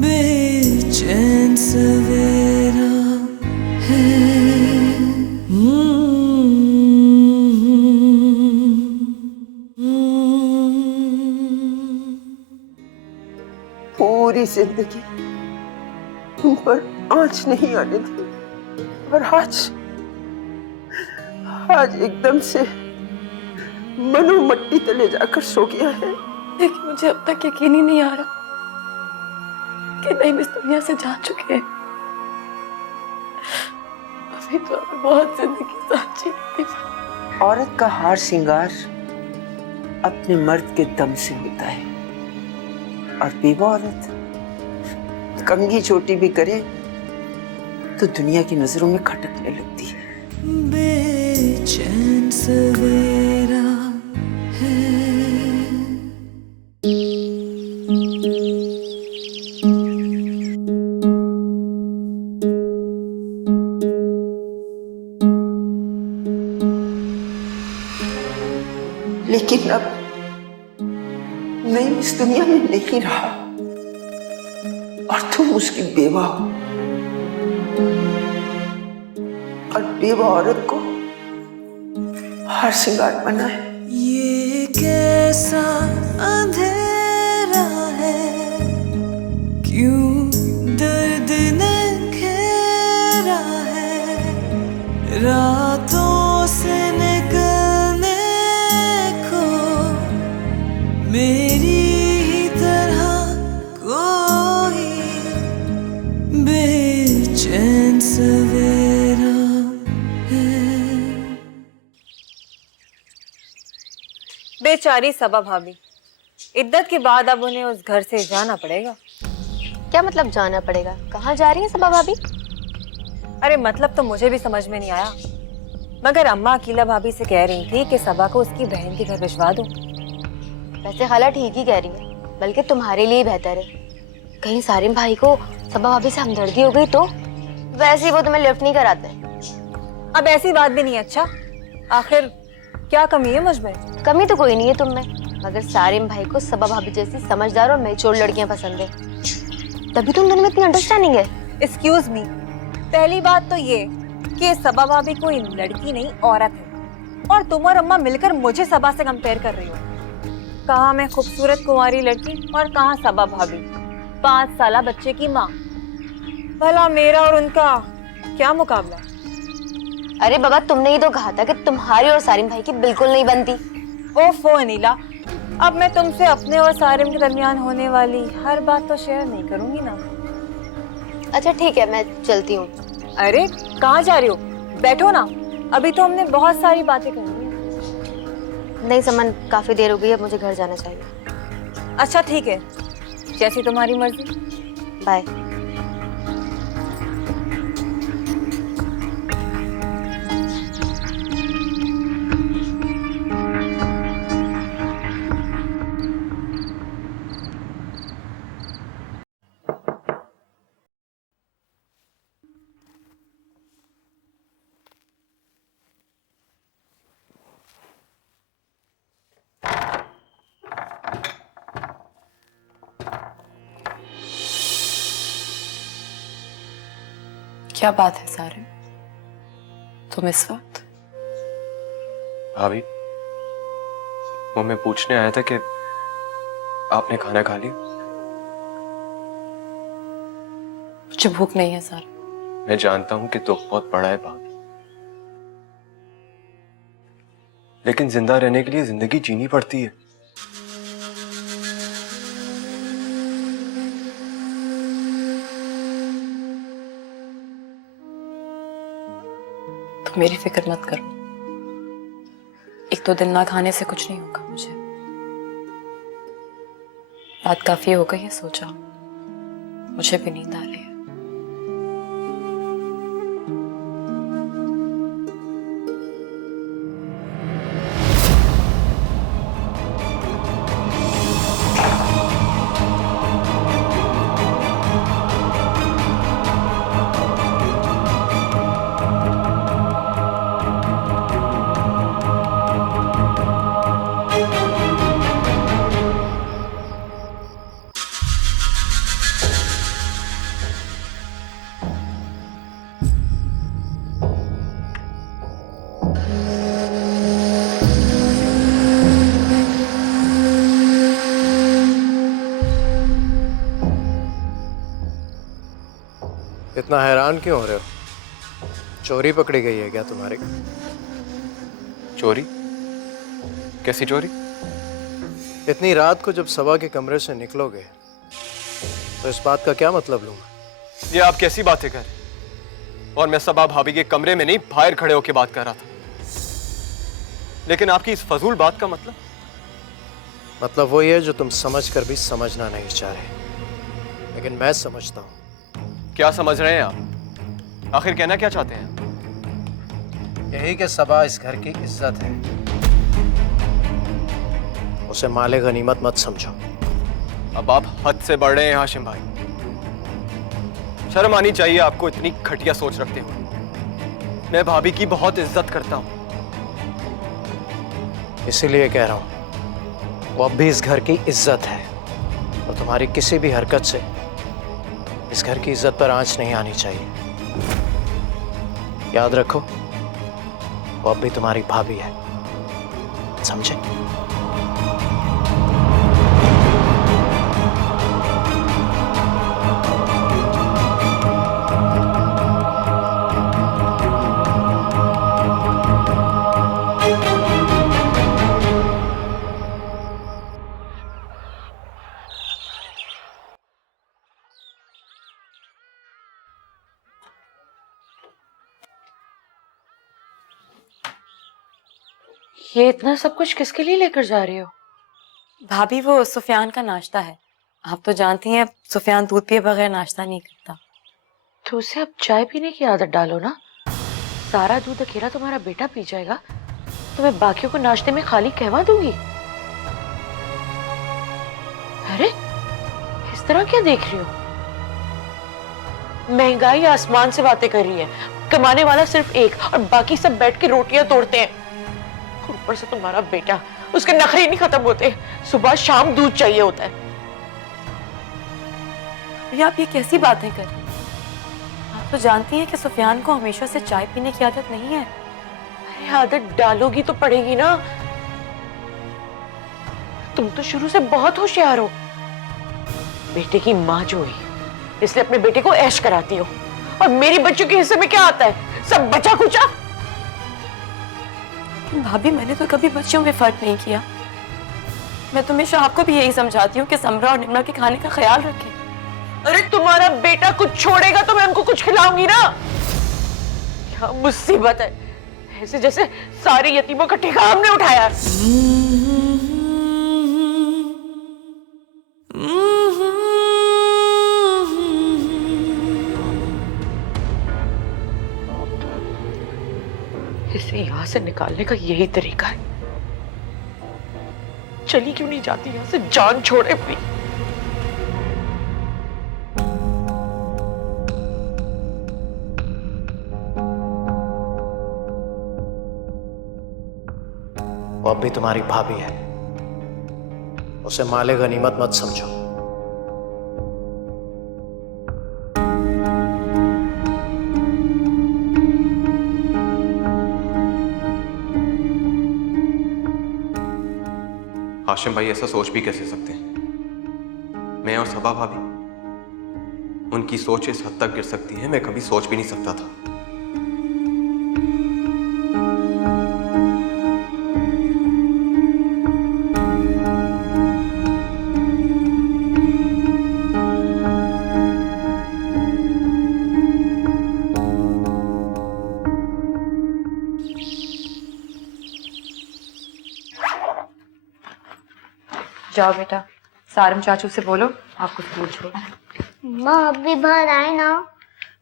बेचैन सवेरा है। पूरी जिंदगी उन पर आंच नहीं आने दी और आज एकदम से मनो मट्टी तले जाकर सो गया है। लेकिन मुझे अब तक यकीन ही नहीं आ रहा कि नहीं इस दुनिया से जा चुके हैं। अभी तो हमें बहुत जिंदगी साथ जीनी थी। औरत का हार श्रृंगार अपने मर्द के दम से होता है और बेवा औरत कंघी चोटी भी करे तो दुनिया की नजरों में खटकने लगती है। बेचैन सवेरा है। लेकिन अब मैं इस दुनिया में नहीं रहा और तुम उसकी बेवा हो और बेवा औरत को हार श्रृंगार बना है। ये कैसा अंधेरा है, क्यों दर्द ने घेरा है, रातों से निकलने को मेरी ही तरह कोई बेचैन सवेरा है। बेचारी सबा भाभी, इद्दत के बाद अब उन्हें उस घर से जाना पड़ेगा। क्या मतलब जाना पड़ेगा? कहाँ जा रही है सबा भाभी? अरे मतलब तो मुझे भी समझ में नहीं आया, मगर अम्मा अकीला भाभी से कह रही थी कि सबा को उसकी बहन के घर भिजवा दो। वैसे खाला ठीक ही कह रही है, बल्कि तुम्हारे लिए बेहतर है। कहीं सारिम भाई को सबा भाभी से हमदर्दी हो गई तो? वैसे ही वो तुम्हें लिफ्ट नहीं कराते। अब ऐसी बात भी नहीं है। अच्छा, आखिर क्या कमी है मुझ में? कमी तो कोई नहीं है तुम में, मगर सारिम भाई को सबा भाभी जैसी समझदार और मैच्योर लड़कियां पसंद है, तभी तुम दोनों में इतनी अंडरस्टैंडिंग है। एक्सक्यूज मी, पहली बात तो ये कि सबा भाभी कोई लड़की नहीं औरत है, और तुम और अम्मा मिलकर मुझे सबा से कंपेयर कर रही हो। कहाँ मैं खूबसूरत कुंवारी लड़की और कहाँ सबा भाभी 5 साला बच्चे की माँ। भला मेरा और उनका क्या मुकाबला? अरे बाबा, तुमने ही तो कहा था कि तुम्हारी और सारिम भाई की बिल्कुल नहीं बनती। ओफो अनीला, अब मैं तुमसे अपने और सारिम के दरमियान होने वाली हर बात तो शेयर नहीं करूंगी ना। अच्छा ठीक है, मैं चलती हूँ। अरे कहाँ जा रही हो? बैठो ना, अभी तो हमने बहुत सारी बातें करनी है। नहीं समन, काफी देर हो गई है, मुझे घर जाना चाहिए। अच्छा ठीक है, जैसी तुम्हारी मर्जी। बाय। क्या बात है सारे, तुम इस वक्त? भाभी, वो मैं पूछने आया था कि आपने खाना खा लिया? मुझे भूख नहीं है सारे। मैं जानता हूं कि दुख बहुत बड़ा है भाभी, लेकिन जिंदा रहने के लिए जिंदगी जीनी पड़ती है। तुम मेरी फिक्र मत करो, 1-2 दिन ना खाने से कुछ नहीं होगा मुझे। बात काफी हो गई है, सो जाओ, मुझे भी नींद आ रही है। इतना हैरान क्यों हो रहे हो? चोरी पकड़ी गई है क्या तुम्हारी? चोरी? कैसी चोरी? इतनी रात को जब सबा के कमरे से निकलोगे तो इस बात का क्या मतलब लूंगा? ये आप कैसी बातें कर रहे हैं? और मैं सबा भाभी के कमरे में नहीं, बाहर खड़े होकर बात कर रहा था। लेकिन आपकी इस फजूल बात का मतलब? मतलब वही है जो तुम समझ कर भी समझना नहीं चाह रहे, लेकिन मैं समझता हूं। क्या समझ रहे हैं आप? आखिर कहना क्या चाहते हैं? यही कि सबा इस घर की इज्जत है, उसे माले गनीमत मत समझो। अब आप हद से बढ़ रहे हैं हाशिम भाई। शर्म आनी चाहिए आपको इतनी घटिया सोच रखते हुए। मैं भाभी की बहुत इज्जत करता हूं। इसीलिए कह रहा हूं, वो अब भी इस घर की इज्जत है और तुम्हारी किसी भी हरकत से इस घर की इज्जत पर आंच नहीं आनी चाहिए। याद रखो, वो अब भी तुम्हारी भाभी है, समझे? ये इतना सब कुछ किसके लिए लेकर जा रही हो? भाभी वो सुफियान का नाश्ता है। आप तो जानती हैं सुफियान दूध पिए बगैर नाश्ता नहीं करता। तो उसे अब चाय पीने की आदत डालो ना। सारा दूध अकेला तुम्हारा बेटा पी जाएगा तो मैं बाकियों को नाश्ते में खाली कहवा दूंगी। अरे इस तरह क्या देख रही हो? महंगाई आसमान से बातें कर रही है। कमाने वाला सिर्फ एक और बाकी सब बैठ के रोटियां तोड़ते हैं। ऊपर से तुम्हारा बेटा, उसके नखरे नहीं खत्म होते। सुबह शाम दूध चाहिए होता है। ये आप ये कैसी बातें कर रही हैं? आप तो जानती हैं कि सुफियान को हमेशा से चाय पीने की आदत नहीं है। अरे आदत डालोगी तो पड़ेगी ना। तुम तो शुरू से बहुत होशियार हो। बेटे की माँ जो हुई इसलिए अपने बेटे को ऐश कराती हो, और मेरी बच्चों के हिस्से में क्या आता है? सब बचा कुचा। भाभी मैंने तो कभी बच्चों में फर्क नहीं किया। मैं तो हमेशा आपको भी यही समझाती हूँ कि समरा और निम्रा के खाने का ख्याल रखें। अरे तुम्हारा बेटा कुछ छोड़ेगा तो मैं उनको कुछ खिलाऊंगी ना। क्या मुसीबत है, ऐसे जैसे सारे यतीमों का ठेका हमने उठाया। इसे यहां से निकालने का यही तरीका है। चली क्यों नहीं जाती यहां से, जान छोड़े भी। वो अब भी तुम्हारी भाभी है, उसे माले गनीमत मत समझो। हाशिम भाई ऐसा सोच भी कैसे सकते हैं? मैं और सबा भाभी, उनकी सोच इस हद तक गिर सकती है, मैं कभी सोच भी नहीं सकता था। जाओ बेटा, सारम चाचू से बोलो आपको स्कूल छोड़। माँ आप भी बाहर आए ना।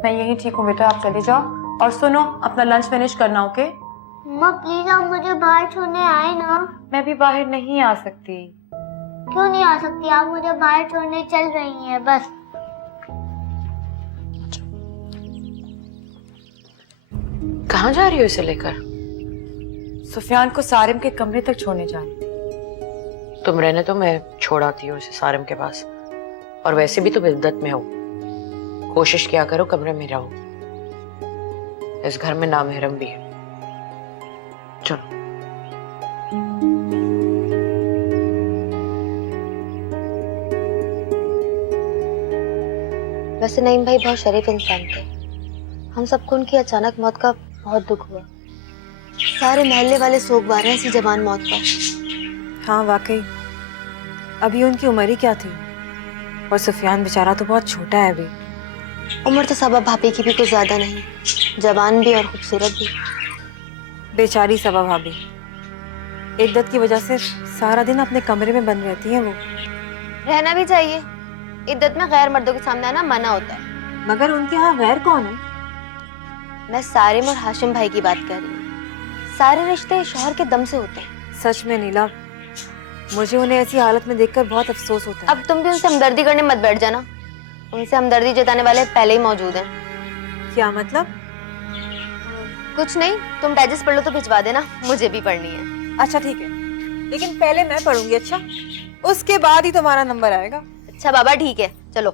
मैं यही ठीक हूँ बेटा, आप चले जाओ। और सुनो, अपना लंच फिनिश करना, ओके? माँ प्लीज आप मुझे बाहर छोड़ने आए ना। मैं भी बाहर नहीं आ सकती। क्यों नहीं आ सकती? आप मुझे बाहर छोड़ने चल रही हैं बस। कहाँ जा रही हो इसे लेकर? सुफियान को सारिम के कमरे तक छोड़ने जा रही। तुम रहने तो मैं छोड़ आती हूँ इसे सारिम के पास। और वैसे भी तुम इद्दत में हो, कोशिश किया करो कमरे में रहो। इस घर में नामहरम भी है। चलो। वैसे नईम भाई बहुत शरीफ इंसान थे। हम सबको उनकी अचानक मौत का बहुत दुख हुआ। सारे मोहल्ले वाले सोगवार हैं ऐसी जवान मौत पर। हाँ वाकई, अभी उनकी उम्र ही क्या थी, और सुफियान बेचारा तो बहुत छोटा है अभी। उम्र तो सबा भाभी की भी कुछ ज्यादा नहीं, जवान भी और खूबसूरत भी। बेचारी सबा भाभी इद्दत की वजह से सारा दिन अपने कमरे में बंद रहती हैं वो। रहना भी चाहिए, इद्दत में गैर मर्दों के सामने आना मना होता है। मगर उनके यहाँ गैर कौन है? मैं सारिम और हाशिम भाई की बात कर रही हूँ। सारे रिश्ते शौहर के दम से होते हैं। सच में नीला, मुझे उन्हें ऐसी हालत में देखकर बहुत अफसोस होता है। अब तुम भी उनसे हमदर्दी करने मत बैठ जाना, उनसे हमदर्दी जताने वाले पहले ही मौजूद हैं। क्या मतलब? कुछ नहीं, तुम डाइजेस्ट पढ़ लो तो भिजवा देना, मुझे भी पढ़नी है। अच्छा ठीक है, लेकिन पहले मैं पढ़ूंगी। अच्छा, उसके बाद ही तुम्हारा नंबर आएगा। अच्छा बाबा ठीक है, चलो।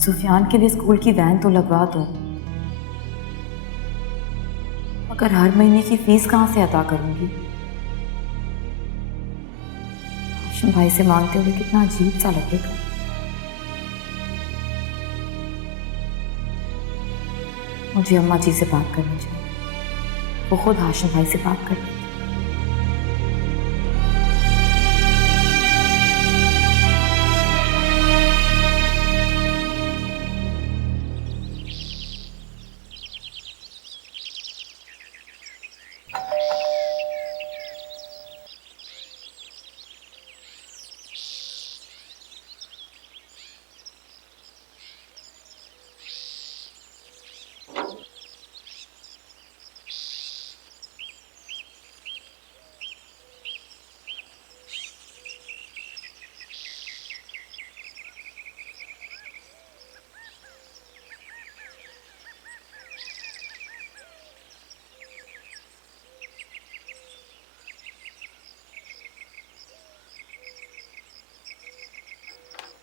सुफियान के लिए स्कूल की वैन तो लगवा दो, मगर हर महीने की फीस कहाँ से अदा करूंगी? हाशिम भाई से मांगते हुए कितना अजीब सा लगेगा। मुझे अम्मा जी से बात करनी चाहिए, वो खुद हाशिम भाई से बात कर।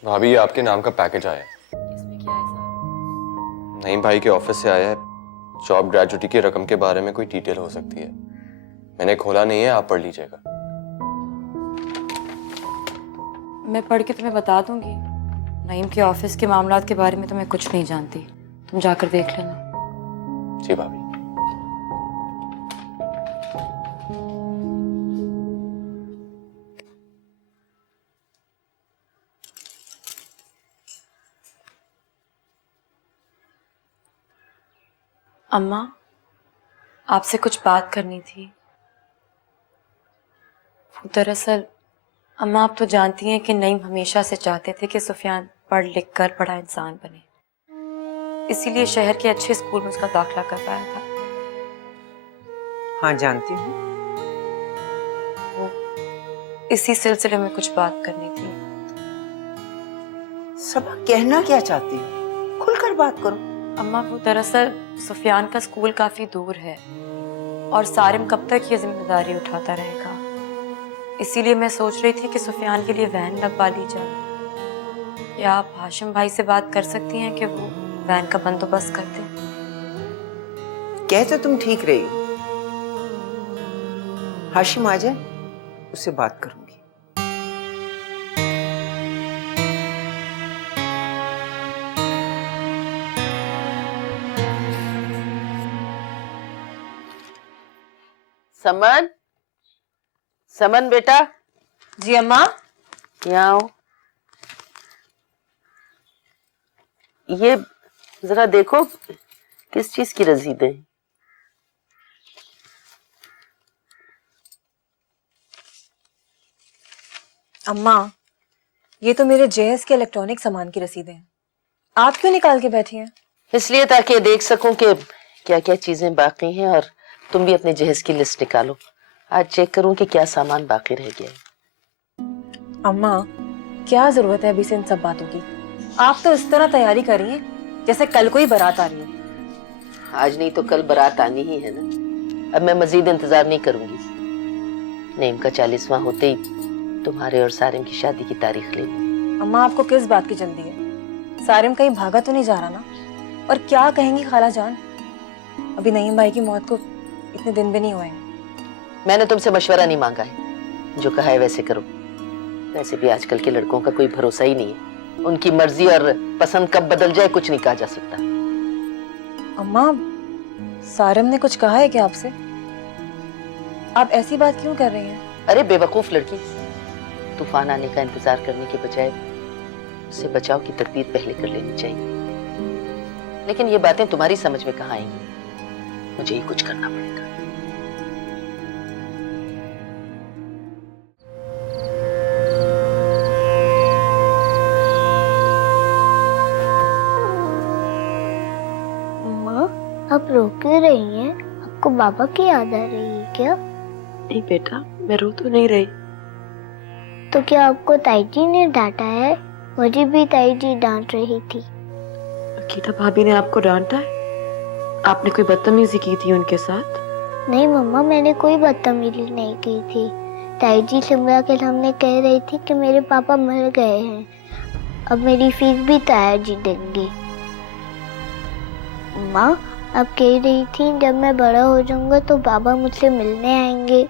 भाभी ये आपके नाम का पैकेज आया है। इसमें क्या है सर? नईम भाई के ऑफिस से आया है। जॉब ग्रेजुटी की रकम के बारे में कोई डिटेल हो सकती है। मैंने खोला नहीं है, आप पढ़ लीजिएगा। मैं पढ़ के तुम्हें बता दूंगी। नईम के ऑफिस के मामलात के बारे में तो मैं कुछ नहीं जानती, तुम जाकर देख लेना। जी भाभी। अम्मा, आपसे कुछ बात करनी थी। दरअसल अम्मा, आप तो जानती हैं कि नईम हमेशा से चाहते थे कि सुफियान पढ़ लिख कर बड़ा इंसान बने, इसीलिए शहर के अच्छे स्कूल में उसका दाखिला करवाया था। हाँ जानती हूँ। वो इसी सिलसिले में कुछ बात करनी थी। सबा कहना क्या चाहती हो? खुलकर बात करो। अम्मा, वो दरअसल सुफियान का स्कूल काफी दूर है और सारिम कब तक ये जिम्मेदारी उठाता रहेगा, इसीलिए मैं सोच रही थी कि सुफियान के लिए वैन लगवा ली जाए। या आप हाशिम भाई से बात कर सकती हैं कि वो वैन का बंदोबस्त कर दे? कह तो तुम ठीक रही हो। हाशिम आ जाए, उससे बात करूंगी। समन, समन बेटा। जी अम्मा। यहाँ आओ। ये जरा देखो किस चीज की रसीदें हैं। अम्मा, ये तो मेरे जेएस के इलेक्ट्रॉनिक सामान की रसीदें हैं। आप क्यों निकाल के बैठी हैं? इसलिए ताकि देख सकूं कि क्या क्या चीजें बाकी हैं, और तुम भी अपने जहेज की लिस्ट निकालो। आज चेक करूं कि क्या सामान बाकी रह गया है। अम्मा, क्या जरूरत है अभी से इन सब बातों की? आप तो इस तरह तैयारी करिए जैसे कल कोई बारात आ रही है। आज नहीं तो कल बारात आनी ही है ना। अब मैं मजीद इंतजार नहीं करूंगी। नेम का 40वां होते ही तुम्हारे और सारिम की शादी की तारीख ले ली। अम्मा, आपको किस बात की जल्दी है? सारिम कहीं भागा तो नहीं जा रहा ना? और क्या कहेंगी खाला जान? अभी नईम भाई की मौत को इतने दिन भी नहीं हुए हैं। मैंने तुमसे मशवरा नहीं मांगा है, जो कहा है वैसे करो। वैसे भी आजकल के लड़कों का कोई भरोसा ही नहीं है, उनकी मर्जी और पसंद कब बदल जाए कुछ नहीं कहा जा सकता। अम्मा, सारिम ने कुछ कहा है क्या आपसे? आप ऐसी बात क्यों कर रही हैं? अरे बेवकूफ लड़की, तूफान आने का इंतजार करने के बजाय उससे बचाव की तदबीर पहले कर लेनी चाहिए। लेकिन ये बातें तुम्हारी समझ में कहाँ आएंगी, मुझे ही कुछ करना पड़ेगा। माँ, आप रो क्यों रही हैं? आपको बाबा की याद आ रही है क्या? नहीं बेटा, मैं रो तो नहीं रही। तो क्या आपको ताई जी ने डांटा है? मुझे भी ताई जी डांट रही थी। गीता भाभी ने आपको डांटा है? आपने कोई बदतमीजी की थी उनके साथ? नहीं मम्मा, मैंने कोई बदतमीजी नहीं की थी। ताई जी सिमरा के सामने कह रही थी कि मेरे पापा मर गए हैं, अब मेरी फीस भी ताया जी देंगे। माँ, आप कह रही थी जब मैं बड़ा हो जाऊंगा तो बाबा मुझसे मिलने आएंगे।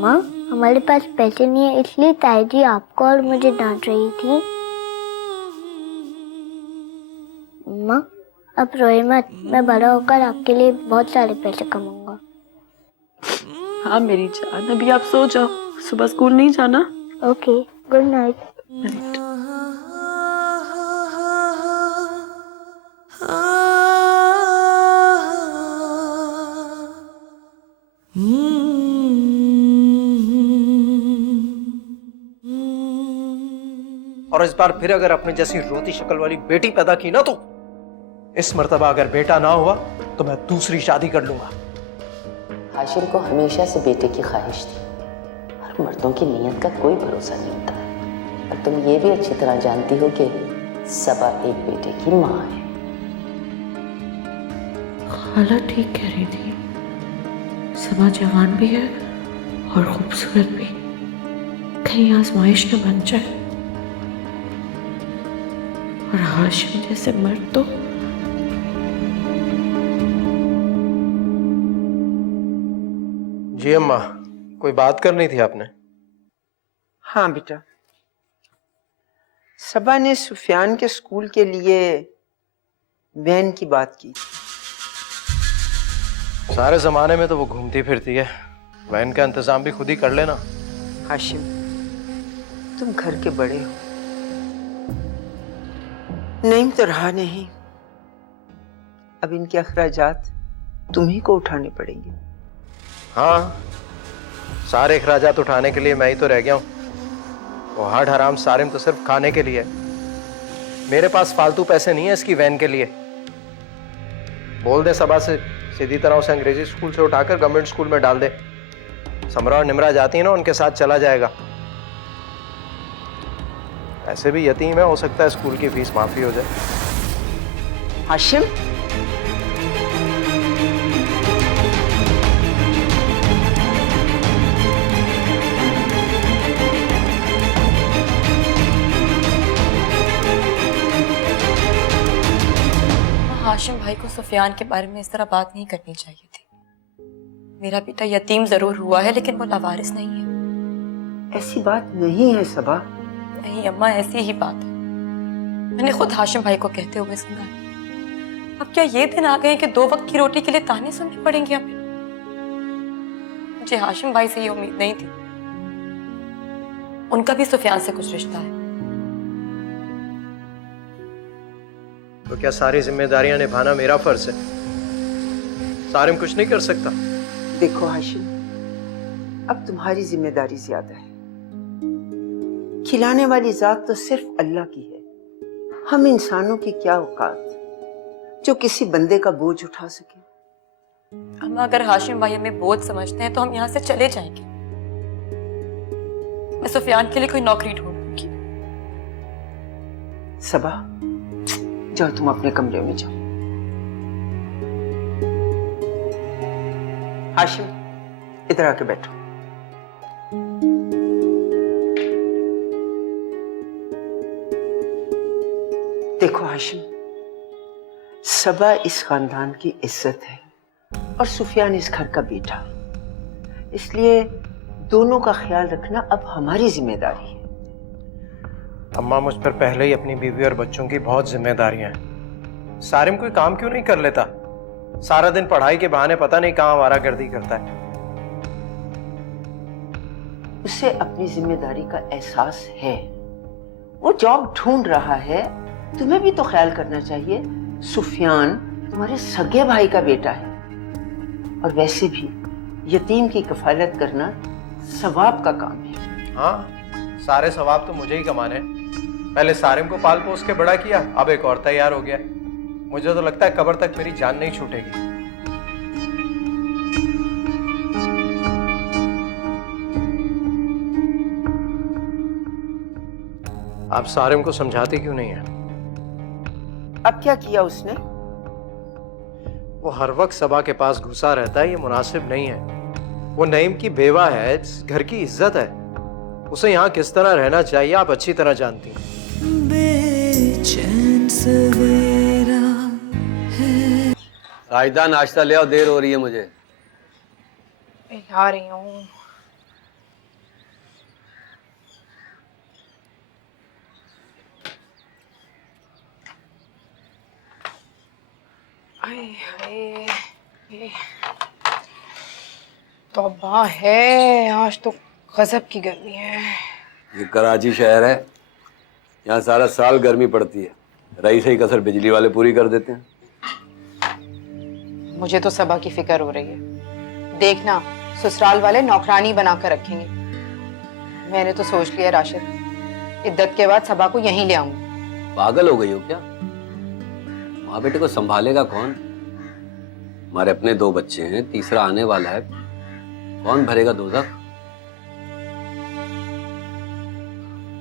माँ, हमारे पास पैसे नहीं है इसलिए ताई जी आपको और मुझे डांट रही थी। माँ, अब रोए मत, मैं बड़ा होकर आपके लिए बहुत सारे पैसे कमाऊंगा। हाँ मेरी जान, अभी आप सो जाओ, सुबह स्कूल नहीं जाना। Okay, good night. और इस बार फिर अगर अपने जैसी रोती शक्ल वाली बेटी पैदा की ना, तो इस मर्तबा अगर बेटा ना हुआ तो मैं दूसरी शादी कर लूंगा। हाशिम को हमेशा से बेटे की ख्वाहिश थी, और मर्दों की नीयत का कोई भरोसा नहीं होता। और तुम ये भी अच्छी तरह जानती हो कि सबा एक बेटे की माँ है। खाला ठीक कह रही थी, सबा जवान भी है और खूबसूरत भी, कहीं आजमाइश न बन जाए और हाशिम जैसे मर्द तो। जी अम्मा, कोई बात करनी थी आपने? हाँ बेटा, सबा ने सुफियान के स्कूल के लिए वैन की बात की। सारे जमाने में तो वो घूमती फिरती है, वैन का इंतजाम भी खुद ही कर लेना। हाशिम, तुम घर के बड़े हो, नहीं तो रहा नहीं, अब इनके अखराजात तुम्ही को उठाने पड़ेंगे। हाँ, सारे अखराजात उठाने के लिए मैं ही तो रह गया हूँ। वो हर हराम सारिम तो सिर्फ खाने के लिए। मेरे पास फालतू पैसे नहीं है इसकी वैन के लिए। बोल दे सबा से सीधी तरह उसे अंग्रेजी स्कूल से उठाकर गवर्नमेंट स्कूल में डाल दे। समरा और निमरा जाती है ना, उनके साथ चला जाएगा। ऐसे भी यतीम है, हो सकता है स्कूल की फीस माफी हो जाए। हाशिम, हाशिम भाई को सुफियान के बारे में इस तरह बात नहीं करनी चाहिए थी। मेरा बेटा यतीम जरूर हुआ है लेकिन वो लावारिस नहीं है। ऐसी बात नहीं है सबा। नहीं अम्मा, ऐसी ही बात है। मैंने खुद हाशिम भाई को कहते हुए सुना है। अब क्या ये दिन आ गए कि 2 वक्त की रोटी के लिए ताने सुनने पड़ेंगे हमें? मुझे हाशिम भाई से ये उम्मीद नहीं थी। उनका भी सुफियान से कुछ रिश्ता है। तो क्या सारी जिम्मेदारियां निभाना मेरा फर्ज है? सारिम कुछ नहीं कर सकता? देखो हाशिम, अब तुम्हारी जिम्मेदारी ज्यादा है। खिलाने वाली जात तो सिर्फ अल्लाह की है। हम इंसानों की क्या औकात जो किसी बंदे का बोझ उठा सके। अम्मा, अगर हाशिम भाई हमें बोझ समझते हैं तो हम यहाँ से चले जाएंगे। मैं सुफियान के लिए कोई नौकरी ढूंढूंगी। सबा, जाओ तुम अपने कमरे में जाओ। हाशिम, इधर आके बैठो। देखो हाशिम, सबा इस खानदान की इज्जत है और सुफियान इस घर का बेटा, इसलिए दोनों का ख्याल रखना अब हमारी जिम्मेदारी है। अम्मा, मुझ पर पहले ही अपनी बीवी और बच्चों की बहुत जिम्मेदारियां हैं। सारिम कोई काम क्यों नहीं कर लेता? सारा दिन पढ़ाई के बहाने पता नहीं कहां आवारागर्दी करता है। उसे अपनी जिम्मेदारी का एहसास है, वो जॉब ढूंढ रहा है। तुम्हें भी तो ख्याल करना चाहिए। सुफियान तुम्हारे सगे भाई का बेटा है, और वैसे भी यतीम की कफालत करना सवाब का काम है। हाँ, सारे सवाब तो मुझे ही कमाने हैं। पहले सारिम को पाल पोस के बड़ा किया, अब एक और तैयार हो गया। मुझे तो लगता है कब्र तक मेरी जान नहीं छूटेगी। आप सारिम को समझाते क्यों नहीं है? अब क्या किया उसने? वो हर वक्त सबा के पास घुसा रहता है, ये मुनासिब नहीं है। वो नईम की बेवा है, इस घर की इज्जत है। उसे यहाँ किस तरह रहना चाहिए आप अच्छी तरह जानती हैं। बेचैन सवेरा है। साजिदा, नाश्ता ले आओ, देर हो रही है मुझे। ला रही हूँ। तौबा है, आज तो गजब की गर्मी है। ये कराची शहर है, यहाँ सारा साल गर्मी पड़ती है। रईस ही कसर बिजली वाले पूरी कर देते हैं। मुझे तो सबा की फिक्र हो रही है। देखना, ससुराल वाले नौकरानी बनाकर रखेंगे। मैंने तो सोच लिया राशिद, इद्दत के बाद सबा को यहीं ले आऊंगी। पागल हो गई हो क्या? माँ बेटे को संभालेगा कौन? हमारे अपने 2 बच्चे हैं, तीसरा आने वाला है, कौन भरेगा दोज़ख?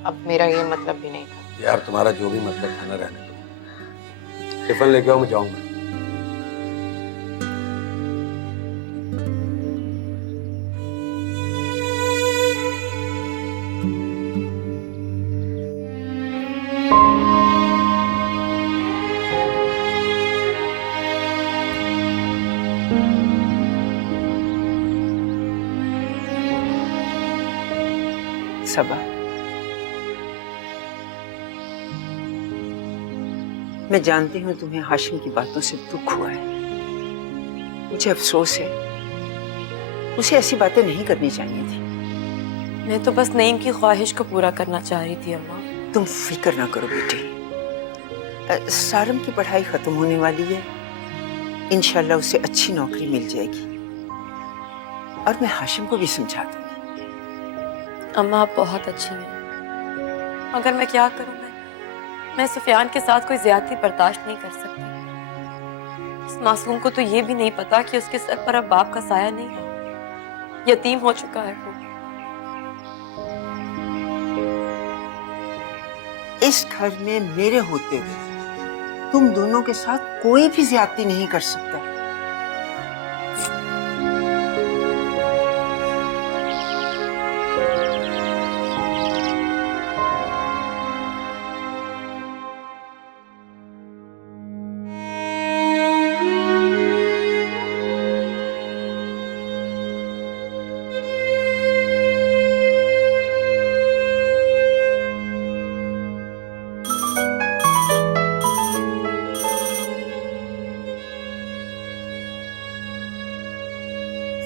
अब मेरा ये मतलब भी नहीं था। यार, तुम्हारा जो भी मतलब था ना, रहने दो। टिफिन लेके आओ, मैं जाऊंगा। सबा, मैं जानती हूँ तुम्हें हाशिम की बातों से दुख हुआ है। मुझे अफसोस है, उसे ऐसी बातें नहीं करनी चाहिए थी। मैं तो बस नईम की ख्वाहिश को पूरा करना चाह रही थी अम्मा। तुम फिक्र ना करो बेटी, सारम की पढ़ाई खत्म होने वाली है, इंशाल्लाह उसे अच्छी नौकरी मिल जाएगी। और मैं हाशिम को भी समझा दूंगी। अम्मा, आप बहुत अच्छी हैं, मगर मैं क्या करूं? मैं सुफियान के साथ कोई ज्यादती बर्दाश्त नहीं कर सकती। इस मासूम को तो ये भी नहीं पता कि उसके सर पर अब बाप का साया नहीं है, यतीम हो चुका है वो। इस घर में मेरे होते हुए तुम दोनों के साथ कोई भी ज्यादती नहीं कर सकता।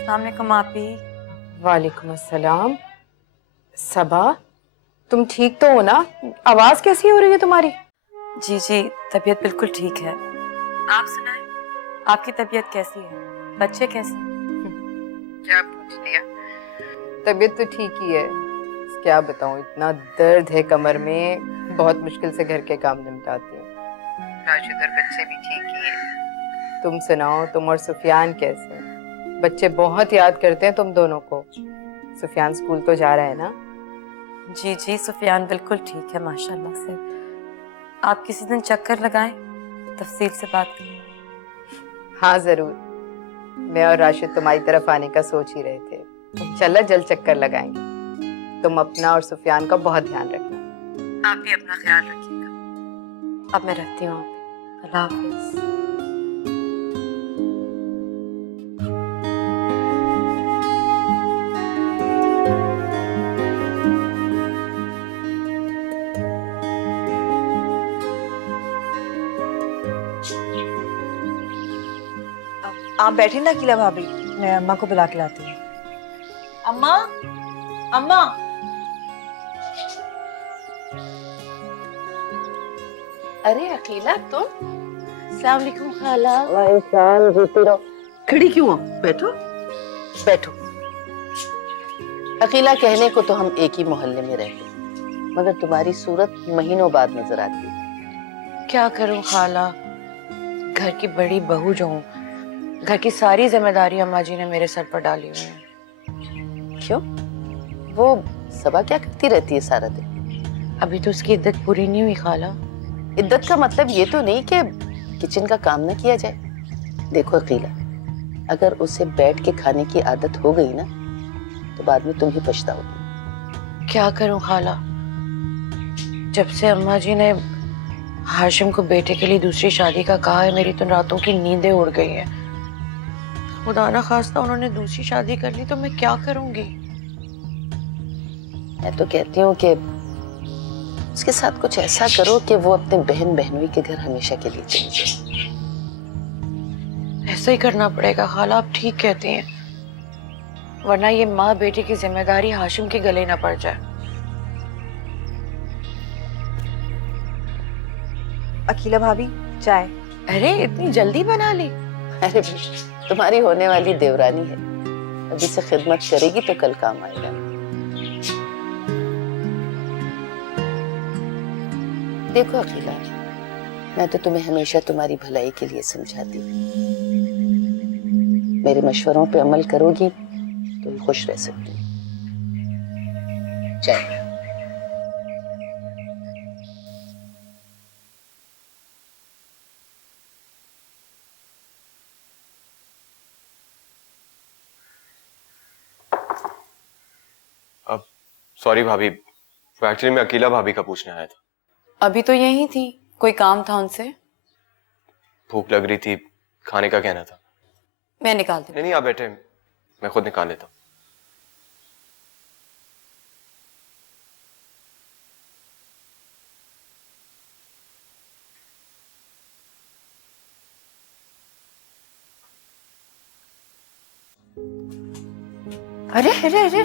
अस्सलामुअलैकुम आपी। वालेकुम अस्सलाम। सबा, तुम ठीक तो हो ना? आवाज कैसी हो रही है तुम्हारी? जी जी, तबीयत बिल्कुल ठीक है। आप सुनाएं, आपकी तबीयत कैसी है? बच्चे कैसे? क्या पूछ लिया? तबीयत तो ठीक ही है, क्या बताऊं, इतना दर्द है कमर में, बहुत मुश्किल से घर के काम निपटाती हूँ। राशिद और बच्चे भी ठीक ही हैं। तुम सुनाओ, तुम और सुफियान कैसे हैं? बच्चे बहुत याद करते हैं तुम दोनों को। सुफियान स्कूल तो जा रहा है ना? जी जी, सुफियान बिल्कुल ठीक है माशाल्लाह से। आप किसी दिन चक्कर लगाएं, तफसील से बात करें। हाँ जरूर, मैं और राशिद तुम्हारी तरफ आने का सोच ही रहे थे। इंशाल्लाह जल्द चक्कर लगाएंगे। तुम अपना और सुफियान का बहुत ध्यान रखना। आप भी अपना ख्याल रखिएगा। अब मैं रखती हूँ आप। अल्लाह हाफिज। आप बैठे ना अकीला भाभी, मैं अम्मा को बुला के लाती हूँ। अम्मा, अम्मा। अरे अकेला तुम? अस्सलाम वालेकुम खाला। खड़ी क्यों हो? बैठो। बैठो। अकेला कहने को तो हम एक ही मोहल्ले में रहते हैं, मगर तुम्हारी सूरत महीनों बाद नजर आती है। क्या करूं खाला, घर की बड़ी बहू जो हूँ, घर की सारी जिम्मेदारी अम्मा जी ने मेरे सर पर डाली हुई है। क्यों? वो सबा क्या करती रहती है सारा दिन? अभी तो उसकी इद्दत पूरी नहीं हुई खाला। इद्दत का मतलब ये तो नहीं कि किचन का काम ना किया जाए। देखो अकीला, अगर उसे बैठ के खाने की आदत हो गई ना, तो बाद में तुम ही पछताओगी। क्या करूं खाला, जब से अम्मा जी ने हाशिम को बेटे के लिए दूसरी शादी का कहा है, मेरी तो रातों की नींदें उड़ गई हैं। खुदा ना खास्ता उन्होंने दूसरी शादी कर ली तो मैं क्या करूंगी? मैं तो कहती हूँ कि उसके साथ कुछ ऐसा करो कि वो अपने बहन बहनोई के घर हमेशा के लिए चली जाए। ऐसा ही करना पड़ेगा खाला, आप ठीक कहती हैं, वरना ये माँ बेटी की जिम्मेदारी हाशिम के गले ना पड़ जाए। अकीला भाभी, चाय। अरे इतनी जल्दी बना ली? अरे तुम्हारी होने वाली देवरानी है, अभी से खिदमत करेगी तो कल काम आएगा। देखो अकीला, मैं तो तुम्हें हमेशा तुम्हारी भलाई के लिए समझाती हूँ। मेरे मशवरों पे अमल करोगी तो खुश रह सकती हो। चाय। अब सॉरी भाभी, वो एक्चुअली मैं अकेला भाभी का पूछने आया था। अभी तो यही थी, कोई काम था उनसे? भूख लग रही थी, खाने का कहना था। मैं निकाल दूँ? नहीं आप बैठे, मैं खुद निकाल लेता हूँ। अरे अरे अरे,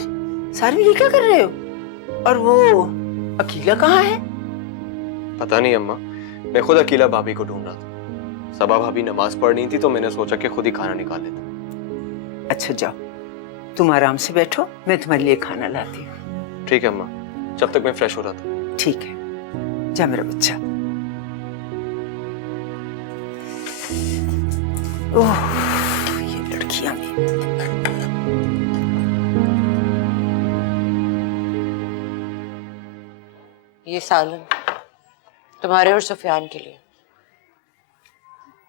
सारी ये क्या कर रहे हो? और वो अकेला कहाँ है? पता नहीं अम्मा, मैं खुद अकेला भाभी को ढूंढ रहा था। सबा भाभी नमाज पढ़ रही थी तो मैंने सोचा कि खुद ही खाना निकाल लेता। अच्छा जाओ, तुम आराम से बैठो, मैं तुम्हारे लिए खाना लाती हूँ। ठीक है अम्मा, जब तक मैं फ्रेश हो रहा था। ठीक है, जा मेरा बच्चा। ओह, ये लड़कियां भी। ये सालन तुम्हारे और सुफियान के लिए।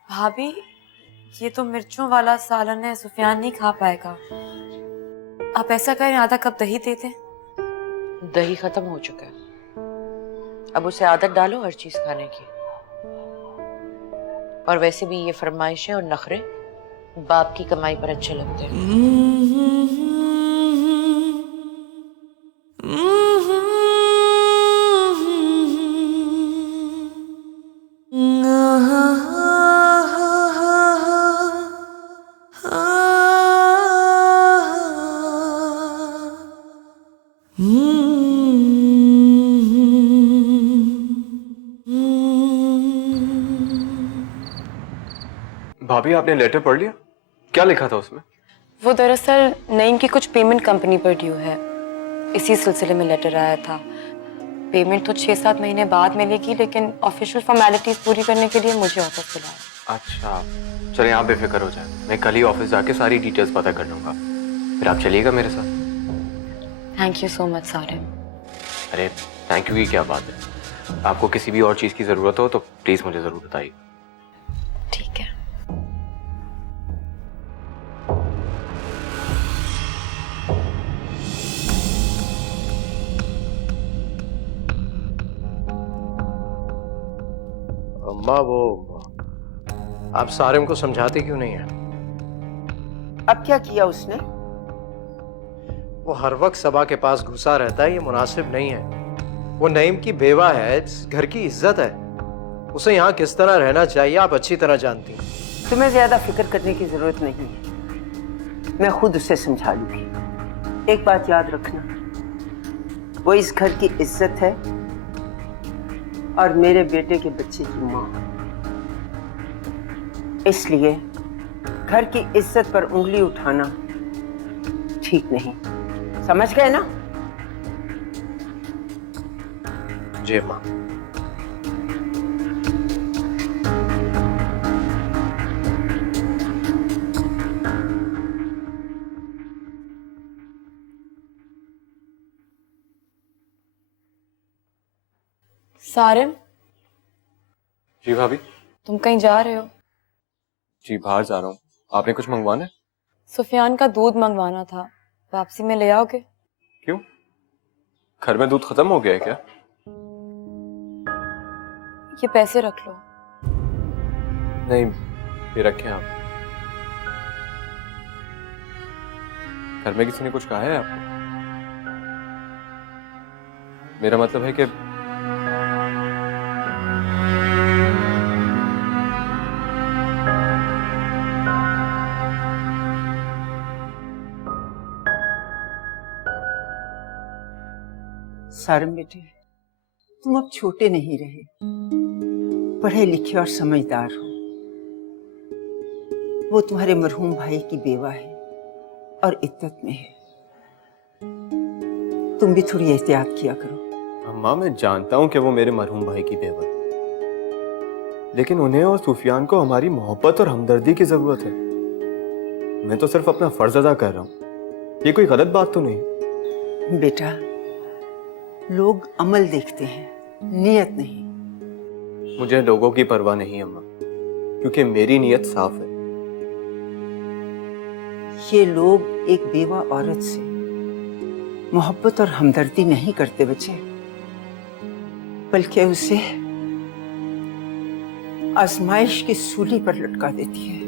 भाभी, ये तो मिर्चों वाला सालन है, सुफियान नहीं खा पाएगा। आप ऐसा करें, आधा कप दही दे दें। दही खत्म हो चुका है, अब उसे आदत डालो हर चीज खाने की। और वैसे भी ये फरमाइशें और नखरे बाप की कमाई पर अच्छे लगते हैं। भाभी आपने लेटर पढ़ लिया? क्या लिखा था उसमें? वो दरअसल नईम की कुछ पेमेंट कंपनी पर ड्यू है, इसी सिलसिले में लेटर आया था। पेमेंट तो 6-7 महीने बाद मिलेगी, लेकिन ऑफिशियल फॉर्मेलिटीज पूरी करने के लिए मुझे ऑफिस बुलाया। अच्छा, चलिए आप बेफिक्र हो जाए, मैं कल ही ऑफिस जाके सारी डिटेल्स पता कर लूंगा। फिर आप चलिएगा मेरे साथ। Thank you so much Sarim. अरे थैंक यू की क्या बात है, आपको किसी भी और चीज़ की ज़रूरत हो तो प्लीज़ मुझे ज़रूर बताइए। ठीक है। अम्मा वो आप सारिम को समझाते क्यों नहीं है? अब क्या किया उसने? वो हर वक्त सबा के पास घुसा रहता है, ये मुनासिब नहीं है। वो नईम की बेवा है, इस घर की इज्जत है। उसे यहाँ किस तरह रहना चाहिए आप अच्छी तरह जानती हैं। तुम्हें ज्यादा फिक्र करने की जरूरत नहीं है, मैं खुद उसे समझा लूंगी। एक बात याद रखना, वो इस घर की इज्जत है और मेरे बेटे के बच्चे की माँ। इसलिए घर की इज्जत पर उंगली उठाना ठीक नहीं, समझ गए ना? जी माँ। सारिम, जी भाभी। तुम कहीं जा रहे हो? जी बाहर जा रहा हूँ। आपने कुछ मंगवाना है? सुफियान का दूध मंगवाना था, वापसी में ले आओगे? क्यों, घर में दूध खत्म हो गया है क्या? ये पैसे रख लो। नहीं, ये रखें आप। घर में किसी ने कुछ कहा है आपको? मेरा मतलब है कि सारम बेटे, तुम अब छोटे नहीं रहे, पढ़े लिखे और समझदार हो। वो तुम्हारे मरहूम भाई की बेवा है और इद्दत में है। तुम भी थोड़ी एहतियात किया करो। अम्मा, मैं जानता हूं कि वो मेरे मरहूम भाई की बेवा है, लेकिन उन्हें और सुफियान को हमारी मोहब्बत और हमदर्दी की जरूरत है। मैं तो सिर्फ अपना फर्ज अदा कर रहा हूँ, ये कोई गलत बात तो नहीं। बेटा, लोग अमल देखते हैं, नियत नहीं। मुझे लोगों की परवाह नहीं अम्मा, क्योंकि मेरी नीयत साफ है। ये लोग एक बेवा औरत से मोहब्बत और हमदर्दी नहीं करते बच्चे, बल्कि उसे आजमाइश की सूली पर लटका देती है।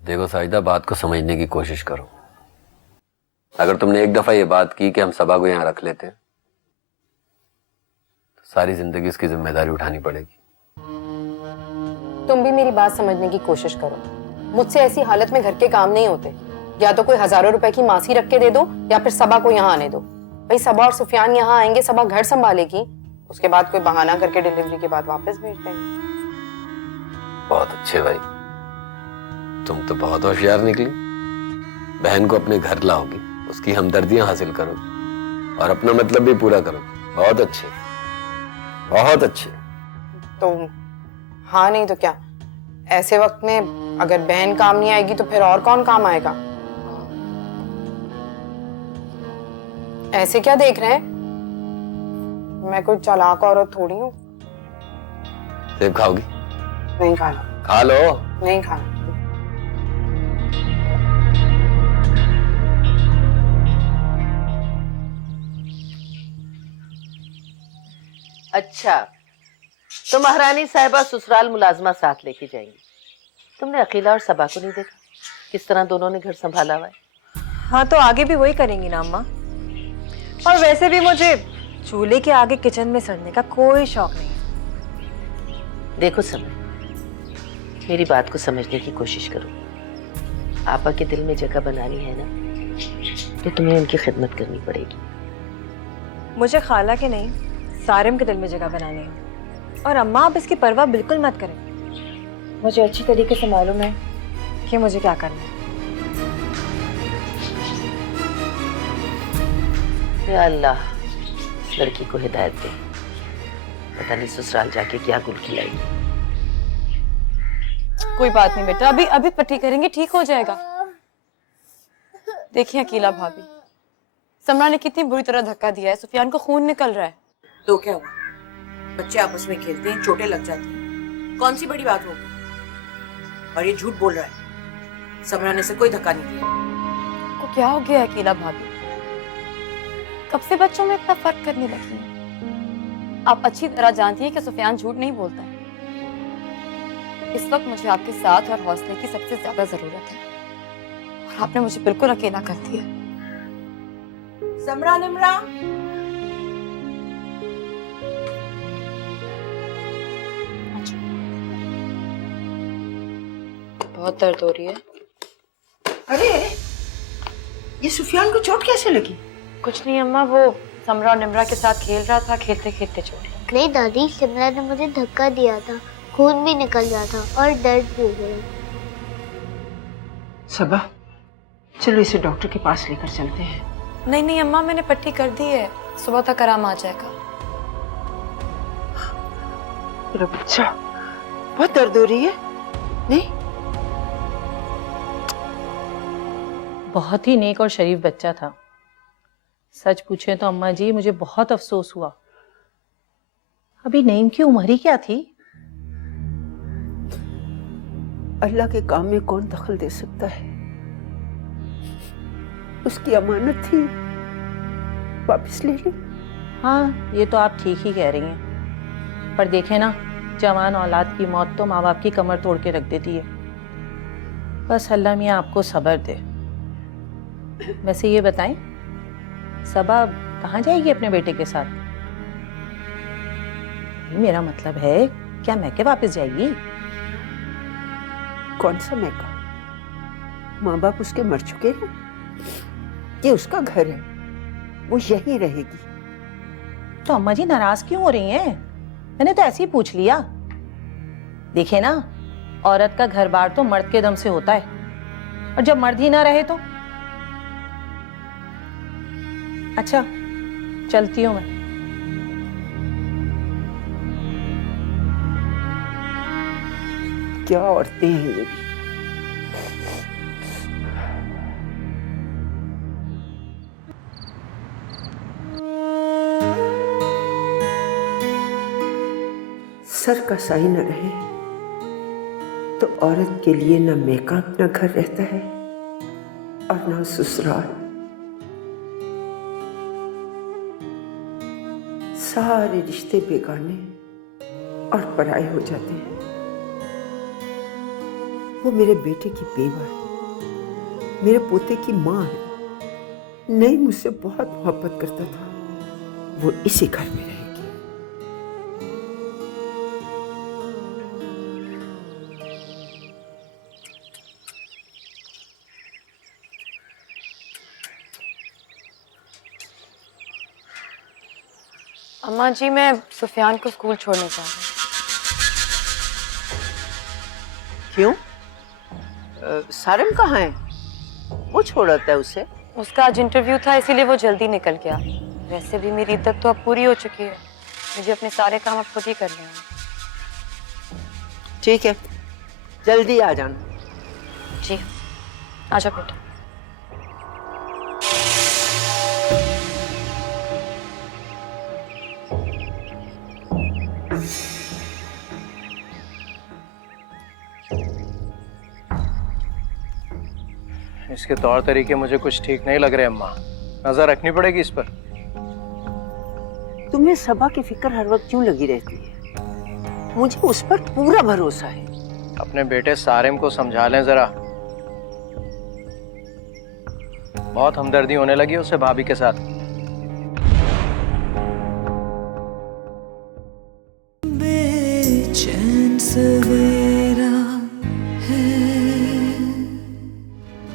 देखो साजिदा, बात को समझने की कोशिश करो। अगर तुमने एक दफा ये बात की कि हम सबा को यहाँ रख लेते हैं, तो सारी जिंदगी इसकी जिम्मेदारी उठानी पड़ेगी। तुम भी मेरी बात समझने की कोशिश करो। मुझसे ऐसी हालत में घर के काम नहीं होते। या तो कोई हजारों रुपए की मासी रख के दे दो, या फिर सबा को यहाँ आने दो। भाई सबा और सुफियान यहाँ आएंगे, सबा घर संभालेगी, उसके बाद कोई बहाना करके डिलीवरी के बाद वापस भेज देंगे। बहुत अच्छे भाई, तुम तो बहुत होशियार निकली। बहन को अपने घर लाओगी, उसकी हमदर्दियां हासिल करो और अपना मतलब भी पूरा करो। बहुत अच्छे, बहुत अच्छे। तो हाँ, नहीं तो क्या। ऐसे वक्त में अगर बहन काम नहीं आएगी तो फिर और कौन काम आएगा? ऐसे क्या देख रहे हैं? मैं कोई चालाक औरत थोड़ी हूँ। सेब खाओगी? नहीं खाना। खा लो। नहीं खाना। अच्छा, तो महारानी साहिबा ससुराल मुलाजमा साथ लेके जाएंगी। तुमने अकीला और सबा को नहीं देखा किस तरह दोनों ने घर संभाला हुआ है? हाँ, तो आगे भी वही करेंगी ना अम्मा। और वैसे भी मुझे चूल्हे के आगे किचन में सड़ने का कोई शौक नहीं है। देखो समय, मेरी बात को समझने की कोशिश करो। आपा के दिल में जगह बनानी है ना, तो तुम्हें उनकी खिदमत करनी पड़ेगी। मुझे खाला के नहीं, सारिम के दिल में जगह बनानी है। और अम्मा, आप इसकी परवाह बिल्कुल मत करें। मुझे अच्छी तरीके से मालूम है कि मुझे क्या करना है। या अल्लाह, इस लड़की को हिदायत दे। पता नहीं ससुराल जाके क्या गुल खिलाएगी। कोई बात नहीं बेटा, अभी अभी पट्टी करेंगे, ठीक हो जाएगा। देखिए अकीला भाभी, समरा ने कितनी बुरी तरह धक्का दिया है, सुफियान को खून निकल रहा है। तो क्या हुआ? बच्चे आपस में खेलते हैं, चोटें लग जाती हैं। कौन सी बड़ी बात होगी? और ये झूठ बोल रहा है। समरा ने से कोई धक्का नहीं दिया। को क्या हो गया अकेला भाभी? कब से बच्चों में इतना फर्क करने लगी है? आप अच्छी तरह जानती हैं कि सुफियान झूठ नहीं बोलता है। इस वक्त मुझे आपके साथ और हौसले की सबसे ज्यादा जरूरत है और आपने मुझे बिल्कुल अकेला कर दिया। समरा निमरा, बहुत दर्द हो रही है। अरे ये सुफियान को चोट कैसे लगी? कुछ नहीं अम्मा, वो समरा और निमरा के साथ खेल रहा था, खेलते खेलते चोट लगी। नहीं दादी, सिमरा ने मुझे धक्का दिया था, खून भी निकल गया था और दर्द भी हो गया। सबा, चलो इसे डॉक्टर के पास लेकर चलते हैं। नहीं नहीं अम्मा, मैंने पट्टी कर दी है, सुबह तक आराम आ जाएगा। मेरा बच्चा, बहुत दर्द हो रही है। नहीं, बहुत ही नेक और शरीफ बच्चा था। सच पूछे तो अम्मा जी, मुझे बहुत अफसोस हुआ। अभी नईम की उम्र ही क्या थी? अल्लाह के काम में कौन दखल दे सकता है? उसकी अमानत थी, वापस ले ली। हाँ, ये तो आप ठीक ही कह रही हैं, पर देखें ना, जवान औलाद की मौत तो माँ बाप की कमर तोड़ के रख देती है। बस अल्लाह मियाँ आपको सब्र दे। वैसे ये बताएं, सबा कहाँ जाएगी अपने बेटे के साथ? मेरा मतलब है, क्या मैके वापस जाएगी? कौन सा मैका? माँ बाप उसके मर चुके हैं। ये उसका घर है, वो यहीं रहेगी। तो अम्मा जी नाराज क्यों हो रही हैं? मैंने तो ऐसे ही पूछ लिया। देखे ना, औरत का घर बार तो मर्द के दम से होता है, और जब मर्द ही ना रहे तो। अच्छा, चलती हूँ मैं। क्या औरतें हैं ये भी। सर का साई न रहे तो औरत के लिए न मैका अपना घर रहता है और न ससुराल। सारे रिश्ते बेगाने और पराये हो जाते हैं। वो मेरे बेटे की बेवा है, मेरे पोते की माँ है। नहीं, मुझसे बहुत मोहब्बत करता था। वो इसी घर में रहेगी। अम्मा जी, मैं सुफियान को स्कूल छोड़ने जा रही हूँ। क्यों? सारिम कहाँ है? वो छोड़ता है उसे। उसका आज इंटरव्यू था, इसीलिए वो जल्दी निकल गया। वैसे भी मेरी इद्दत तो अब पूरी हो चुकी है, मुझे अपने सारे काम अब खुद ही करने हैं। ठीक है, जल्दी आ जाना। जी, आजा बेटा। इसके तौर तरीके मुझे कुछ ठीक नहीं लग रहे अम्मा, नजर रखनी पड़ेगी इस पर। तुम्हें सबा की फिक्र हर वक्त क्यों लगी रहती है? मुझे उस पर पूरा भरोसा है। अपने बेटे सारिम को समझा लें जरा। बहुत हमदर्दी होने लगी उसे भाभी के साथ। बेचैन सवेरा है।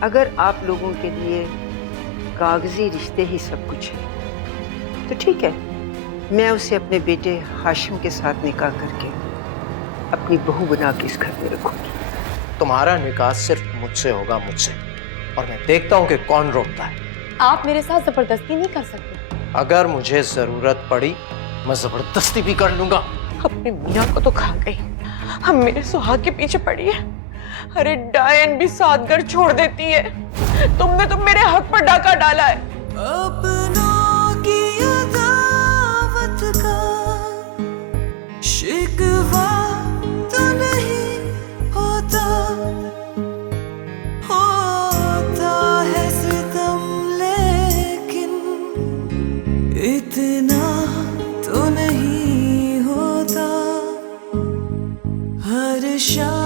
अगर आप लोगों के लिए कागजी रिश्ते ही सब कुछ है तो ठीक है, मैं उसे अपने बेटे हाशिम के साथ निकाह करके अपनी बहू बना के इस घर में रखूंगी। तुम्हारा निकाह सिर्फ मुझसे होगा, मुझसे, और मैं देखता हूँ कि कौन रोकता है। आप मेरे साथ जबरदस्ती नहीं कर सकते। अगर मुझे जरूरत पड़ी मैं जबरदस्ती भी कर लूंगा। अपने मियाँ को तो खा गई, हम मेरे सुहाग के पीछे पड़ी है। अरे डायन भी साथ घर छोड़ देती है। तुमने तो मेरे हक पर डाका डाला है। अपनों की अदावत का शिकवा तो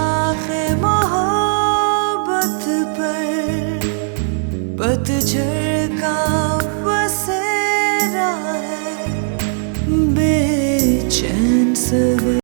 शाखे मोहब्बत पर पतझड़ का बसेरा है बेचैन सवेरा।